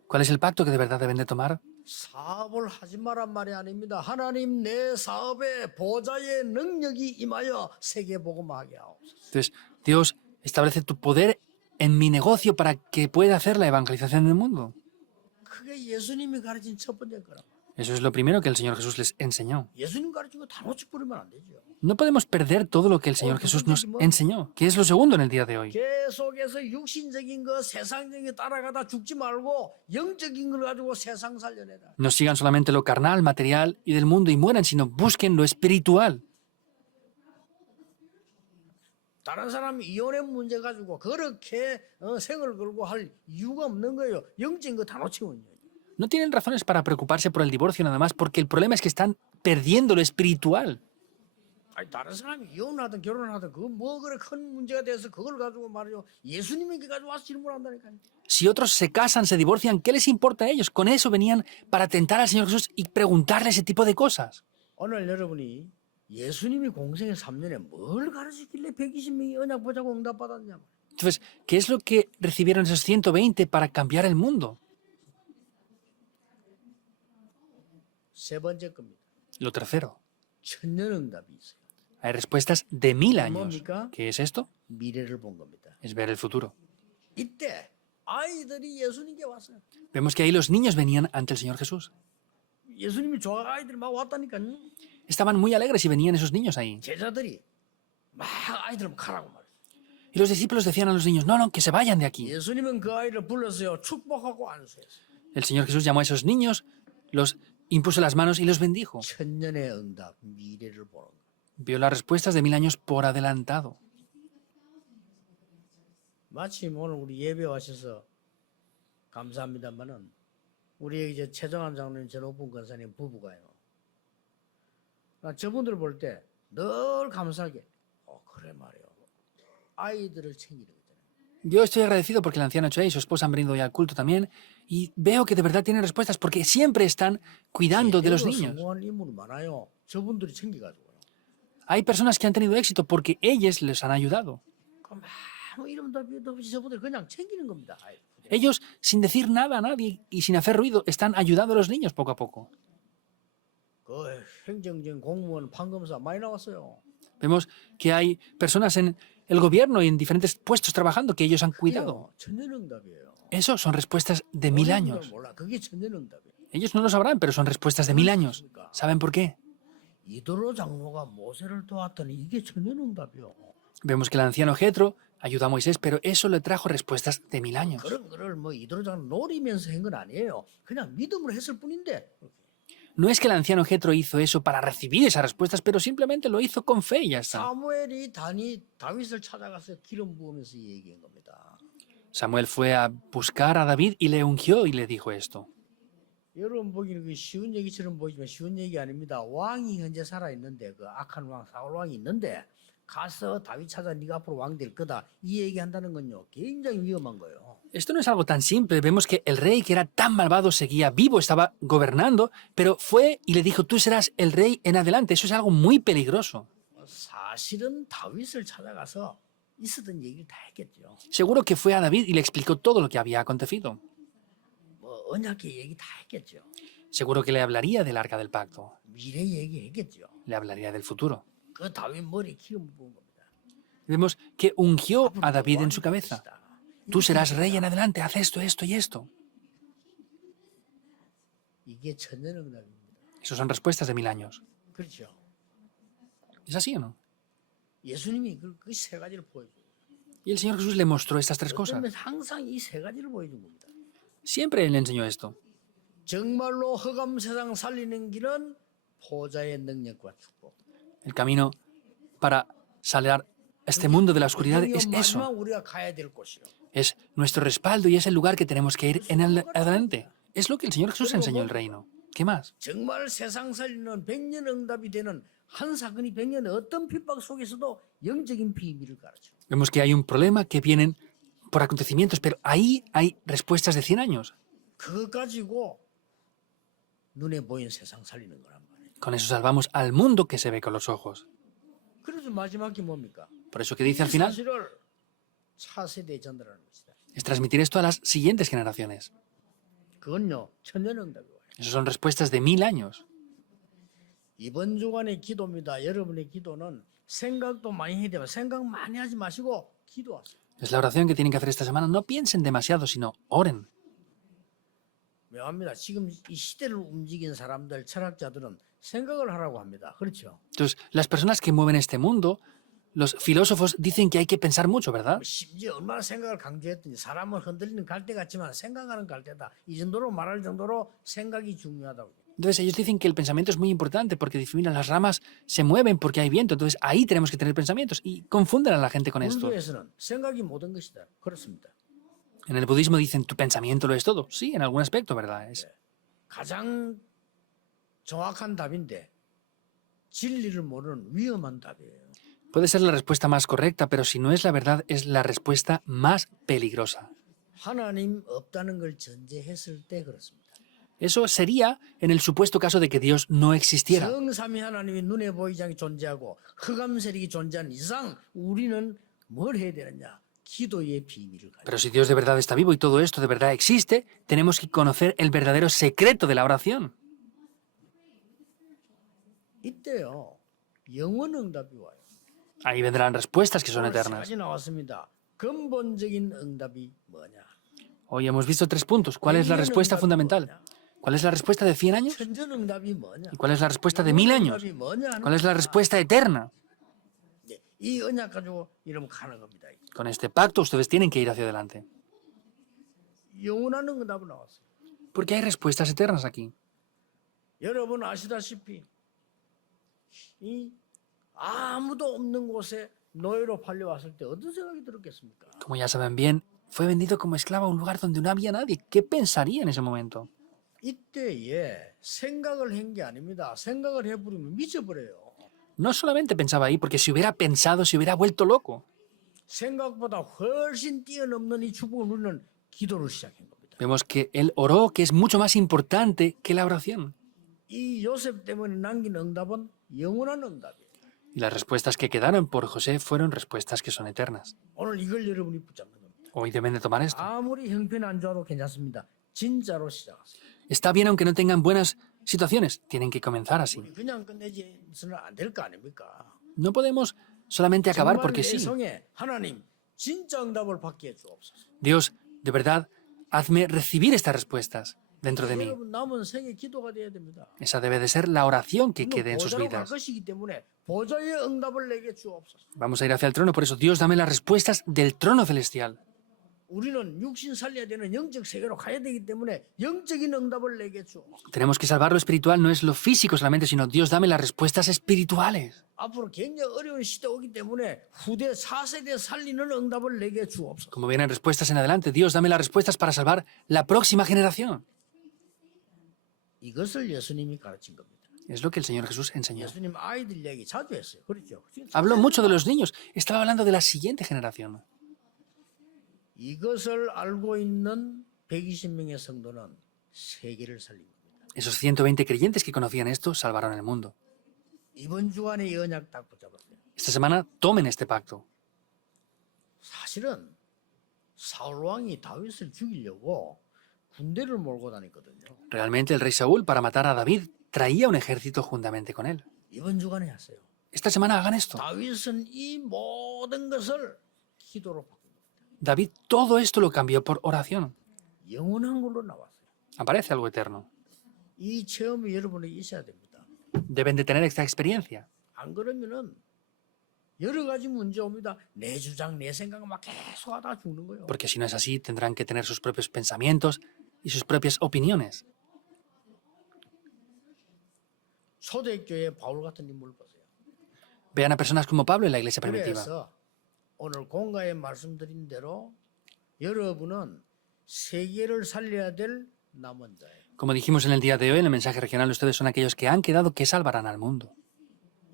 ¿Cuál es el pacto que de verdad deben de tomar? 사업을 하지 마란 말이 아닙니다. 하나님 내 사업에 보좌의 능력이 임하여 세계복음하게 하옵소서. Entonces, Dios establece tu poder en mi negocio para que pueda hacer la evangelización del mundo. 그게 예수님이 가르친 첫 번째 거라. Eso es lo primero que el Señor Jesús les enseñó. 예수님 가르친 거 다 놓치 버리면 안 되죠. No podemos perder todo lo que el Señor Jesús nos enseñó, que es lo segundo en el día de hoy. 계속해서 육신적인 거, 세상적인 거 따라가다 죽지 말고 영적인 걸 가지고 세상 살려내라. No sigan solamente lo carnal, material y del mundo y mueran, sino busquen lo espiritual. 다른 사람 이혼의 문제 가지고 그렇게 생을 걸고 할 이유가 없는 거예요. 영적인 거 다 놓치면요. No tienen razones para preocuparse por el divorcio nada más, porque el problema es que están perdiendo lo espiritual. 아니 다른 사람이 이혼하든 결혼하든 그거 뭐 그래 큰 문제가 돼서 그걸 가지고 말이죠. 예수님에게 가지고 와서 질문한다니까요. Si otros se casan, se divorcian, ¿qué les importa a ellos? Con eso venían para tentar al Señor Jesús y preguntarle ese tipo de cosas. 오늘 여러분이 예수님이 공생의 3년에 뭘 가르치길래 120명이 언약 보자고 응답받았냐. Entonces, ¿qué es lo que recibieron esos 120 para cambiar el mundo? 세 번째 겁니다. Lo tercero, 천년 응답이 있어요. hay respuestas de 1000 años. 뭡니까? ¿Qué es esto? 미래를 본 겁니다. Es ver el futuro. 이때 아이들이 예수님께 왔어요. Vemos que ahí los niños venían ante el Señor Jesús. 예수님이 좋아 아이들이 막 왔다니까요. Estaban muy alegres y venían esos niños ahí. 제자들이 막 아이들 가라고 말했어요. Y los discípulos decían a los niños, no, no, que se vayan de aquí. 예수님은 그 아이를 불렀어요. 축복하고 안수했어요. El Señor Jesús llamó a esos niños, los impuso las manos y los bendijo. 천년의 응답, 미래를 보는 거. Vio las respuestas de 1000 años por adelantado. 마침 오늘 우리 예배 와셔서 감사합니다만은 우리 이제 최정환 장로님, 전옥분 권사님 부부가요. 저분들 볼 때 늘 감사하게 그래 말이요. 아이들을 챙기는 거잖아요. Yo estoy agradecido porque el anciano Choi y su esposa han venido hoy al culto también y veo que de verdad tienen respuestas porque siempre están cuidando de los niños. 성공한 인물 많아요. 저분들이 챙겨가지고요. Hay personas que han tenido éxito porque ellos les han ayudado. 그럼 아무 이름도 없이 저분들 그냥 챙기는 겁니다. 아이들. Ellos, sin decir nada a nadie y sin hacer ruido, están ayudando a los niños poco a poco. 그 행정적인 공무원, 판검사 많이 나왔어요. Vemos que hay personas en el gobierno y en diferentes puestos trabajando que ellos han cuidado. 천년응답이에요. Eso son respuestas de 1000 años. 몰라. 그게 천년응답이에요. Ellos no lo sabrán, pero son respuestas de 1000 años. ¿Saben por qué? 이도로 장로가 모세를 도왔더니 이게 천년응답이요. Vemos que el anciano Jetro ayudó a Moisés, pero eso le trajo respuestas de 1000 años. 그런 거를 뭐 이도로 장로 노리면서 한 건 아니에요. 그냥 믿음으로 했을 뿐인데. No es que el anciano Jetro hizo eso para recibir esas respuestas, pero simplemente lo hizo con fe y ya está. 사무엘이 다윗을 찾아가서 기름 부으면서 얘기한 겁니다. Samuel fue a buscar a David y le ungió y le dijo esto. 여러분 보기는 그 쉬운 얘기처럼 보이지만 쉬운 얘기 아닙니다. 왕이 현재 살아 있는데 그 악한 왕 사울 왕이 있는데 가서 다윗 찾아 네가 앞으로 왕 될 거다 이 얘기한다는 건요 굉장히 위험한 거예요. Esto no es algo tan simple. Vemos que el rey que era tan malvado seguía vivo, estaba gobernando, pero fue y le dijo, tú serás el rey en adelante. Eso es algo muy peligroso. 사실은 다윗을 찾아가서 있었던 얘기를 다 했겠죠. Seguro que fue a David y le explicó todo lo que había acontecido. 뭐 언약의 얘기 다 했겠죠. Seguro que le hablaría del arca del pacto, 미래 얘기했겠죠. le hablaría del futuro. 그 다윗 머리 기름 부은 겁니다. Vemos que ungió a David en su cabeza. Tú serás rey en adelante, haz esto, esto y esto. 이게 천년응답입니다. Esas son respuestas de 1000 años. 그렇죠. ¿Es así o no? 예수님이 그 세 가지를 보여줘요. Y el Señor Jesús le mostró estas tres cosas. 그러면 항상 이 세 가지를 보여준 겁니다. Siempre Él le enseñó esto. 정말로 흑암 세상 살리는 길은 보좌의 능력과 축복. El camino para salir este mundo de la oscuridad 영영 es eso. 마지막 우리가 가야 될 곳이요. Es nuestro respaldo y es el lugar que tenemos que ir en adelante. Es lo que el Señor Jesús enseñó el reino. ¿Qué más? 정말 세상 살리는 백년 응답이 되는 한 사건이 백년의 어떤 핍박 속에서도 영적인 비밀을 가르쳐. Vemos que hay un problema que vienen por acontecimientos, pero ahí hay respuestas de 100 años. 그거 가지고 눈에 보이는 세상 살리는 거란 말이에요. Con eso salvamos al mundo que se ve con los ojos. 그래서 마지막이 뭡니까? Por eso que dice al 이 final 사실을 차세대에 전달하는 것이다. es transmitir esto a las siguientes generaciones. 그건요 천년 응답이 와요. Esas son respuestas de 1000 años. 이번 주간의 기도입니다. 여러분의 기도는 생각도 많이 해야 돼요. 생각 많이 하지 마시고 기도하세요. Es la oración que tienen que hacer esta semana. No piensen demasiado, sino oren. 왜합니다. 지금 이 시대를 움직인 사람들, 철학자들은 생각을 하라고 합니다. 그렇죠? Entonces, las personas que mueven este mundo, los filósofos dicen que hay que pensar mucho, ¿verdad? 심지어 얼마나 생각을 강조했더니 사람을 흔들리는 갈대 같지만 생각하는 갈대다. 이 정도로 말할 정도로 생각이 중요하다고. Entonces, ellos dicen que el pensamiento es muy importante porque mira, las ramas se mueven porque hay viento. Entonces, ahí tenemos que tener pensamientos y confunden a la gente con esto. 불교에서는 생각이 모든 것이다. 그렇습니다. En el budismo dicen tu pensamiento lo es todo. Sí, en algún aspecto, ¿verdad? Es, 가장 정확한 답인데 진리를 모르는 위험한 답이에요. puede ser la respuesta más correcta, pero si no es la verdad, es la respuesta más peligrosa. 하나님 없다는 걸 전제했을 때 그렇습니다. Eso sería en el supuesto caso de que Dios no existiera. 성삼위 하나님이 눈에 보이지 않게 존재하고 흑암 세력이 존재하는 이상 우리는 뭘 해야 되느냐? 기도의 비밀을 가지고. Pero si Dios de verdad está vivo y todo esto de verdad existe, tenemos que conocer el verdadero secreto de la oración. 이때요. 영원 응답이 와요. Ahí vendrán respuestas que son 오늘 세 eternas. 가지 나왔습니다. 근본적인 응답이 뭐냐? Hoy hemos visto 3 puntos. ¿Cuál es la respuesta fundamental? ¿Cuál es la respuesta de 100 años? 천전 응답이 뭐냐? ¿Y cuál es la respuesta de 1000 años? 응답이 뭐냐? 하는 ¿Cuál es la 거야. respuesta eterna? 네, 이 언약 가지고 이러면 가는 겁니다. Con este pacto ustedes tienen que ir hacia adelante. 영원한 응답이 나왔어요. Porque hay respuestas eternas aquí. 여러분 아시다시피 이 아무도 없는 곳에 노예로 팔려왔을 때 어떤 생각이 들었겠습니까? Como ya saben bien, fue vendido como esclavo a un lugar donde no había nadie. ¿Qué pensaría en ese momento? 이때에 생각을 한 게 아닙니다. 생각을 해버리면 미쳐버려요. No solamente pensaba ahí, porque si hubiera pensado, se hubiera vuelto loco. 생각보다 훨씬 뛰어넘는 이 축복을 누리는 기도를 시작한 겁니다. Vemos que él oró, que es mucho más importante que la oración. 이 요셉 때문에 남긴 응답은 영원한 응답이에요. Y las respuestas que quedaron por José fueron respuestas que son eternas. 오늘 이걸 여러분이 붙잡는 겁니다. Hoy deben de tomar esto. 아무리 형편 안 좋아도 괜찮습니다. 진짜로 시작하세요. Está bien aunque no tengan buenas situaciones, tienen que comenzar así. 우리 그냥 끝내지는 안 될 거 아닙니까? No podemos solamente acabar 정말 porque 내 sí. 성에 하나님 진짜 응답을 받게 해주옵소서. Dios, de verdad, hazme recibir estas respuestas dentro de mí. 여러분 남은 생에 기도가 돼야 됩니다. Esa debe de ser la oración que quede en sus 보좌로 갈 vidas. 것이기 때문에 보좌의 응답을 내게 주옵소서. Vamos a ir hacia el trono, por eso Dios, dame las respuestas del trono celestial. 우리는 육신 살려야 되는 영적 세계로 가야 되기 때문에 영적인 응답을 내게 주옵소서. Tenemos que salvar lo espiritual, no es lo físico solamente, sino Dios, dame las respuestas espirituales. 앞으로 굉장히 어려운 시대 오기 때문에 후대 4세대 살리는 응답을 내게 주옵소서. Como vienen respuestas en adelante, Dios, dame las respuestas para salvar la próxima generación. 이것을 예수님이 가르친 겁니다. Es lo que el Señor Jesús enseñó. 예수님 아이들 얘기 자주 했어요. 그렇죠? Habló mucho de los niños, estaba hablando de la siguiente generación. 이것을 알고 있는 120명의 성도는 세계를 살린 겁니다. Esos 120 creyentes que conocían esto salvaron el mundo. 이번 주간에 이 언약 딱 붙잡았어요. Esta semana tomen este pacto. 사실은 사울 왕이 다윗을 죽이려고 군대를 몰고 다녔거든요. Realmente el rey Saúl, para matar a David, traía un ejército juntamente con él. 이번 주간에 하세요. Esta semana hagan esto. 다윗은 이 모든 것을 기도로 바꿉니다. David todo esto lo cambió por oración. 영원한 걸로 나왔어요. Aparece algo eterno. 이 체험이 여러분에게 있어야 됩니다. Deben de tener esta experiencia. 안 그러면은 여러 가지 문제 옵니다. 내 주장, 내 생각 막 계속 하다가 죽는 거예요. Porque si no es así, tendrán que tener sus propios pensamientos y sus propias opiniones. 초대교회 바울 같은 인물을 보세요. Vean a personas como Pablo en la iglesia primitiva. 그래서 오늘 공가에 말씀드린 대로 여러분은 세계를 살려야 될 남은 자예요. Como dijimos en el día de hoy, en el mensaje regional, ustedes son aquellos que han quedado que salvarán al mundo.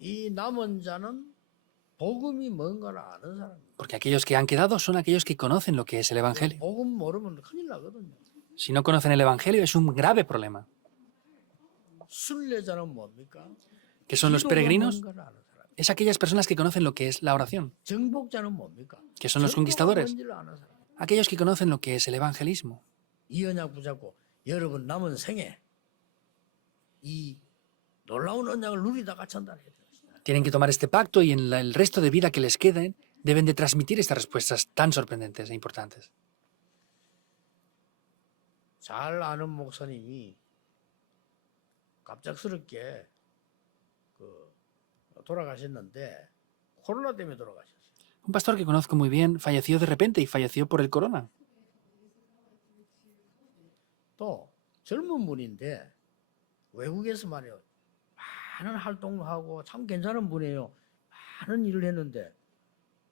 이 남은 자는 복음이 뭔가를 아는 사람입니다. Porque aquellos que han quedado son aquellos que conocen lo que es el Evangelio. 복음 모르면 큰일 나거든요. Si no conocen el Evangelio es un grave problema. 순례자는 뭡니까? ¿Qué son los 기도가 peregrinos? 뭔가를 아는 사람. Es aquellas personas que conocen lo que es la oración. 정복자는 뭡니까? ¿Qué son los 정복은 conquistadores? 뭔지를 아는 사람. Aquellos que conocen lo que es el evangelismo. 이 언약 붙잡고 여러분 남은 생에 이 놀라운 언약을 누리다가 전달해야 돼요. Tienen que tomar este pacto y en el resto de vida que les queden deben de transmitir estas respuestas tan sorprendentes e importantes. 잘 아는 목사님이 갑작스럽게 돌아가셨는데 코로나 때문에 돌아가셨어요. Un pastor que conozco muy bien falleció de repente y falleció por el corona. 또 젊은 분인데 외국에서 말이에요. 많은 활동하고 참 괜찮은 분이에요. 많은 일을 했는데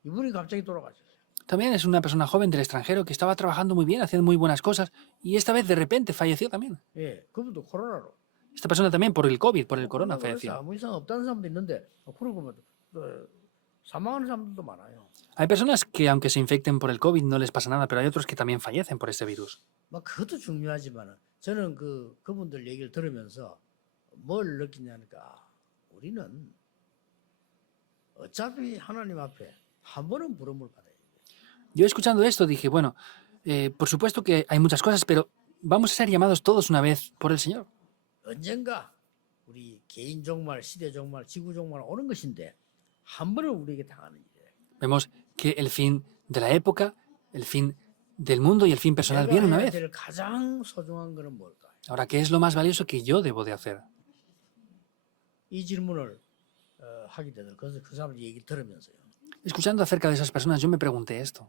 이분이 갑자기 돌아가셨어요. También es una persona joven del extranjero que estaba trabajando muy bien, haciendo muy buenas cosas y esta vez de repente falleció también. 예, 그분도 코로나로. Esta persona también por el COVID, por el corona 코로나로 해서 falleció. 아무 이상 없다는 사람도 있는데 그러고 뭐 사망하는 사람들도 많아요. Hay personas que aunque se infecten por el COVID no les pasa nada, pero hay otros que también fallecen por este virus. 막 그것도 중요하지만 저는 그분들 얘기를 들으면서 뭘 느끼냐니까 우리는 어차피 하나님 앞에 한 번은 부름을 받아야 돼요. Yo escuchando esto dije, bueno, por supuesto que hay muchas cosas, pero vamos a ser llamados todos una vez por el Señor. 언젠가 우리 개인 종말, 시대 종말, 지구 종말 오는 것인데 한 번은 우리에게 당하는 일이에요. Vemos que el fin de la época, el fin del mundo y el fin personal 내가 viene una 해야 vez. 될 가장 소중한 것은 뭘까? Ahora, ¿qué es lo más valioso que yo debo de hacer? 이 질문을 하게 되더라고요. 그래서 그 사람들 얘기 들으면서요. Escuchando acerca de esas personas, yo me pregunté esto.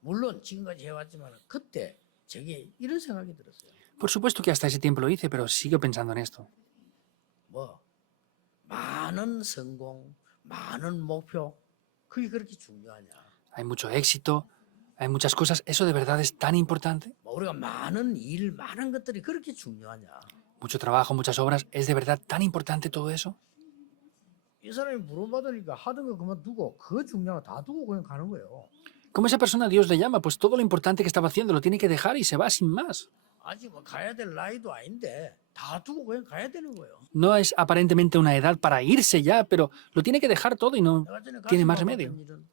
물론 지금까지 해왔지만 그때 제게 이런 생각이 들었어요. Por supuesto que hasta ese tiempo lo hice, pero sigo pensando en esto. 뭐 많은 성공, 많은 목표 그게 그렇게 중요하냐? Hay mucho éxito, hay muchas cosas. ¿Eso de verdad es tan importante? 뭐 우리가 많은 일, 많은 것들이 그렇게 중요하냐? Mucho trabajo, muchas obras. ¿Es de verdad tan importante todo eso? 이 사람이 부름받으니까 하던 거 그만두고 그 중요한 거 다 두고 그냥 가는 거예요. Como esa persona Dios le llama, pues todo lo importante que estaba haciendo lo tiene que dejar y se va sin más. 아직 뭐 가야 될 나이도 아닌데 다 두고 그냥 가야 되는 거예요. No es aparentemente una edad para irse ya, pero lo tiene que dejar todo y no 내가 전에 tiene 가슴 más 아팠던 remedio. 일은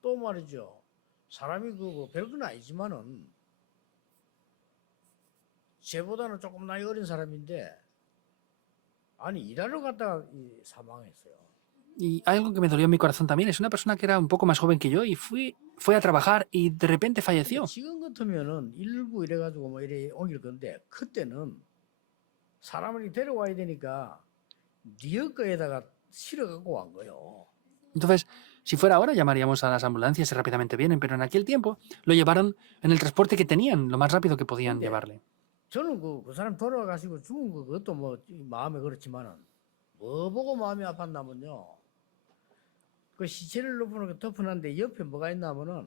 또 말이죠. 사람이 그뭐 별건 아니지만은 쟤보다는 조금 나이 어린 사람인데 아니 일하러 갔다가 사망했어요. Y algo que me dolió en mi corazón también es una persona que era un poco más joven que yo y fue a trabajar y de repente falleció. 지금 같으면은 119 이래가지고 뭐 이래 옮길 건데 그때는 사람을 데려와야 되니까 니어 거에다가 실어갖고 간 거예요. Entonces, si fuera ahora, llamaríamos a las ambulancias y rápidamente vienen, pero en aquel tiempo lo llevaron en el transporte que tenían, lo más rápido que podían 근데 llevarle. 저는 그 사람 돌아가시고 죽은 거 그것도 뭐 마음에 그렇지만은 뭐 보고 마음이 아팠냐면요. 그 시체를 덮어놓고 덮어놨는데 옆에 뭐가 있냐면은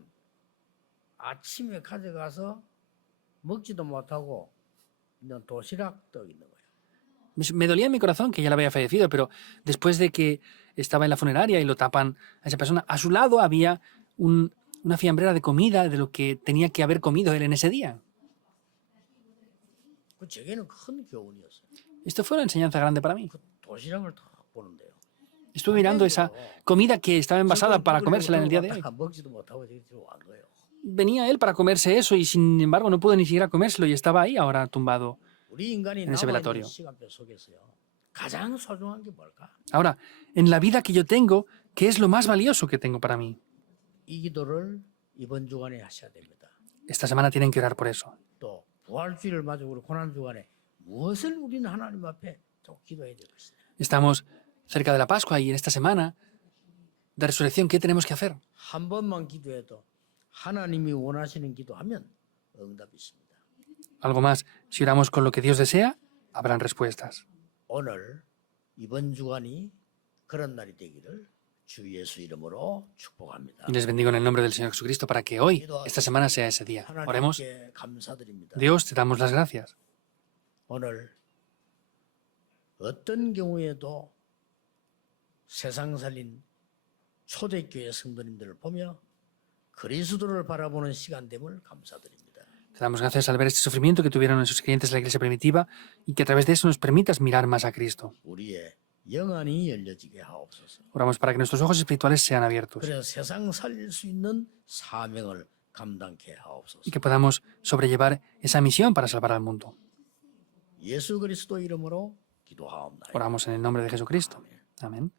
아침에 가져가서 먹지도 못하고 그냥 도시락 떡 있는 거예요. Me dolía en mi corazón que ya le había fallecido, pero después de que estaba en la funeraria y lo tapan a esa persona, a su lado había una fiambrera de comida de lo que tenía que haber comido él en ese día. 그 제게는 큰 교훈이었어요. Esto fue una enseñanza grande para mí. 그 도시락을 탁 보는데요. Estuve mirando esa comida que estaba envasada para comérsela en el día de hoy. 먹지도 못하고 지금 온 거예요. Venía él para comerse eso y sin embargo no pudo ni siquiera comérselo y estaba ahí ahora tumbado. 우리 인간이 en ese 남아있는 velatorio. 시간표 속에서요. 가장 소중한 게 뭘까? Ahora, en la vida que yo tengo, ¿qué es lo más valioso que tengo para mí? 이 기도를 이번 주간에 하셔야 됩니다. Esta semana tienen que orar por eso. 또 부활주의를 맞고 우리 고난 주간에 무엇을 우리는 하나님 앞에 또 기도해야 될 것이냐. Estamos cerca de la Pascua y en esta semana de resurrección, ¿qué tenemos que hacer? 한 번만 기도해도 하나님이 원하시는 기도하면 응답이 있습니다. Algo más, si oramos con lo que Dios desea, habrán respuestas. 오늘 이번 주간이 그런 날이 되기를 주 예수 이름으로 축복합니다. Y les bendigo en el nombre del Señor Jesucristo para que hoy, esta semana, sea ese día. Oremos. 하나님께 감사드립니다. Dios, te damos las gracias. 오늘 어떤 경우에도 세상 살린 초대교회 성도님들을 보며 그리스도를 바라보는 시간됨을 감사드립니다. Te damos gracias al ver este sufrimiento que tuvieron esos creyentes de la iglesia primitiva y que a través de eso nos permitas mirar más a Cristo. 우리의 영안이 열려지게 하옵소서. Oramos para que nuestros ojos espirituales sean abiertos 그래서 세상 살릴 수 있는 사명을 감당케 하옵소서. y que podamos sobrellevar esa misión para salvar al mundo. 예수 그리스도 이름으로 기도하옵나이다. Oramos en el nombre de Jesucristo. Amén.